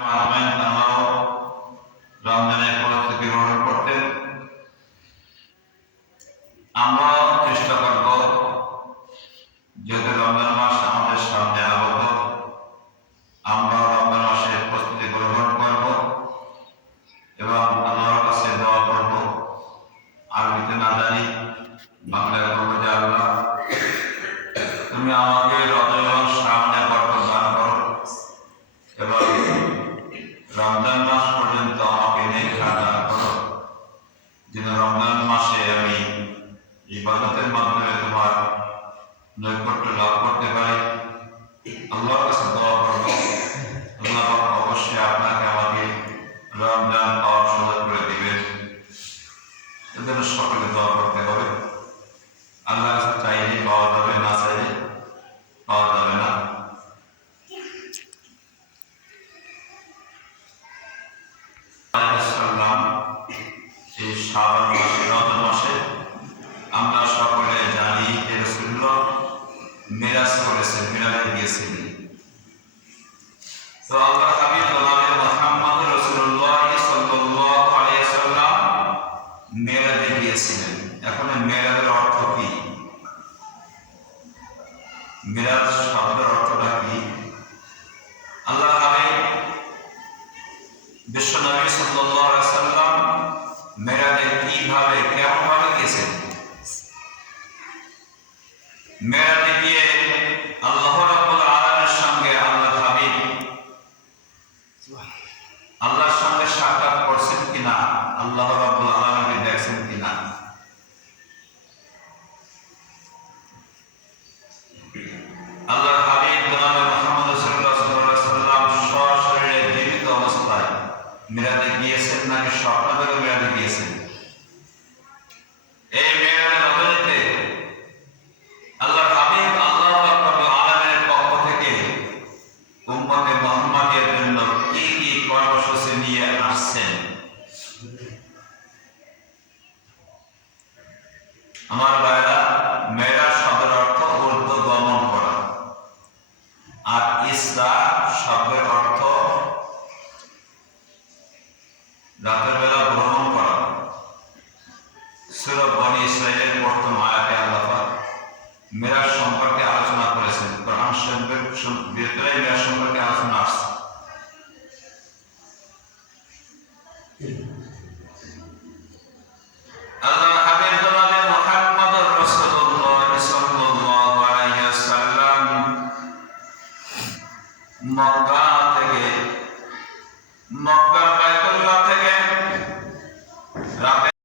আহমেদ তারাও রমজানের প্রস্তুতি গ্রহণ করতেন আমরাও চেষ্টা করব যেহেতু রমজান মাস আমাদের সামনে আগত। আমরা রমজান মাসের প্রস্তুতি গ্রহণ করব এবং আল্লাহর কাছে দোয়া করব। আরবিতে না জানি বাংলায় করব যে আল্লাহ তুমি আমাকে যেন রমজান মাসে আমি ইবাদতের মাধ্যমে তোমার নৈকট্য লাভ করতে পারি আল্লাহর কাছে দোয়া করব আল্লাহ পাক অবশ্যই আপনাকে মাসে, রমজান মাসে, আমরা সকলে জানি রসুল্লাহ মিরাজ করেছেন, মিরাজে গিয়েছিলেন তো আল্লাহ হাবিব মুহাম্মদ রাসূলুল্লাহ সাল্লাল্লাহু আলাইহি সাল্লাম মেরাজে গিয়েছিলেন। এখন মেরাজের অর্থ কি? মিরাজ শব্দের অর্থটা কি? আল্লাহ হাবিব বিশ্বনবী সাল্লাল্লাহু আলাইহি সাল্লাম মেরাজে মেরাজে গিয়ে আল্লাহ রাব্বুল আলামিনের সঙ্গে আল্লাহ হাবিব আল্লাহর সঙ্গে সাক্ষাৎ করছেন কিনা, আল্লাহ রাব্বুল আলামিনকে দেখছেন কিনা? আল্লাহ হাবিব জনাবে মুহাম্মদ সাল্লাম সশরীরে জীবিত অবস্থায় মিরাজে গিয়েছেন নাকি স্বপ্ন দেখে মিরাজে গিয়েছেন এই মিরাজে নজরিতে আল্লাহ হাবিব আল্লাহ রাব্বুল আলামিনের পক্ষ থেকে উম্মতে মুহাম্মাদের জন্য কি কি কর্মসূচি নিয়ে আসছেন আমার ভাইরা মেরা শব্দের অর্থ ঊর্ধ্ব গমন করা। আর ইসরা শব্দের অর্থ রাতের বেলা ভ্রমণ করা। সুরভ বনি ইসরায়েলের প্রথম আয়াতে আল্লাহ মেরাজ সম্পর্কে আলোচনা করেছেন। কোরআন সম- ভিতরে মেরাজ সম্পর্কে আলোচনা আসছে। মক্কার